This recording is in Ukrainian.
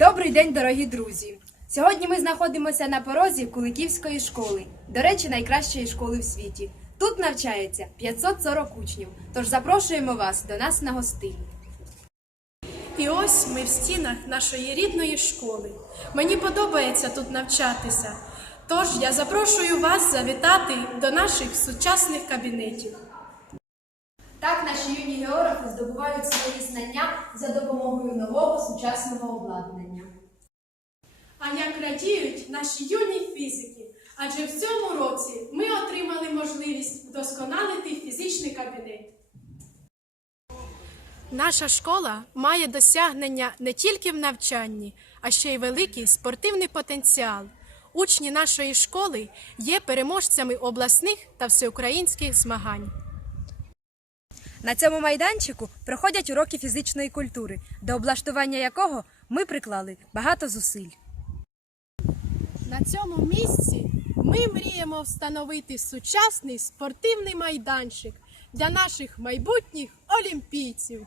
Добрий день, дорогі друзі! Сьогодні ми знаходимося на порозі Куликівської школи, до речі, найкращої школи в світі. Тут навчається 540 учнів, тож запрошуємо вас до нас на гостину. І ось ми в стінах нашої рідної школи. Мені подобається тут навчатися. Тож я запрошую вас завітати до наших сучасних кабінетів. Так наші юні географи здобувають свої знання за допомогою нового сучасного обладнання. А як радіють наші юні фізики, адже в цьому році ми отримали можливість вдосконалити фізичний кабінет. Наша школа має досягнення не тільки в навчанні, а ще й великий спортивний потенціал. Учні нашої школи є переможцями обласних та всеукраїнських змагань. На цьому майданчику проходять уроки фізичної культури, до облаштування якого ми приклали багато зусиль. На цьому місці ми мріємо встановити сучасний спортивний майданчик для наших майбутніх олімпійців.